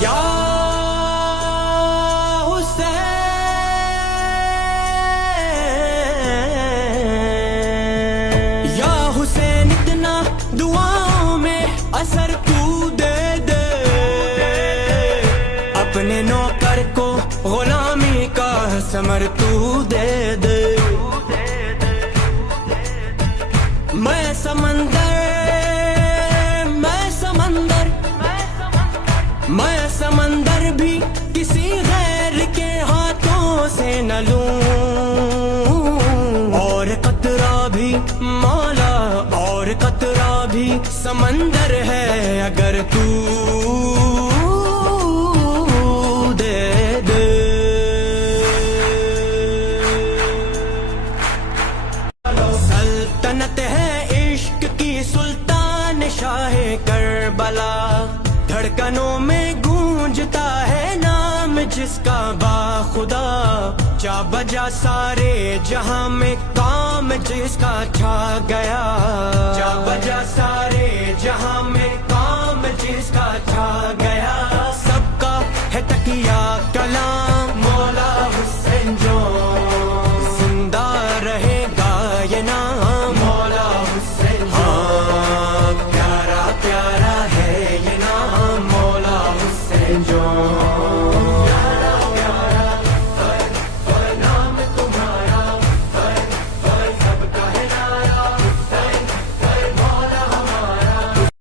یا حسین اتنا دعاؤں میں اثر تو دے دے، اپنے نوکر کو غلامی کا ثمر تو دے دے۔ میں سمندر بھی کسی غیر کے ہاتھوں سے نہ لوں، اور قطرہ بھی مولا، اور قطرہ بھی سمندر ہے اگر تو دے دے۔ سلطنت ہے عشق کی سلطان شاہ کربلا، دھڑکنوں میں گونجتا ہے نام جس کا باخدا، جا بجا سارے جہاں میں کام جس کا چھا گیا۔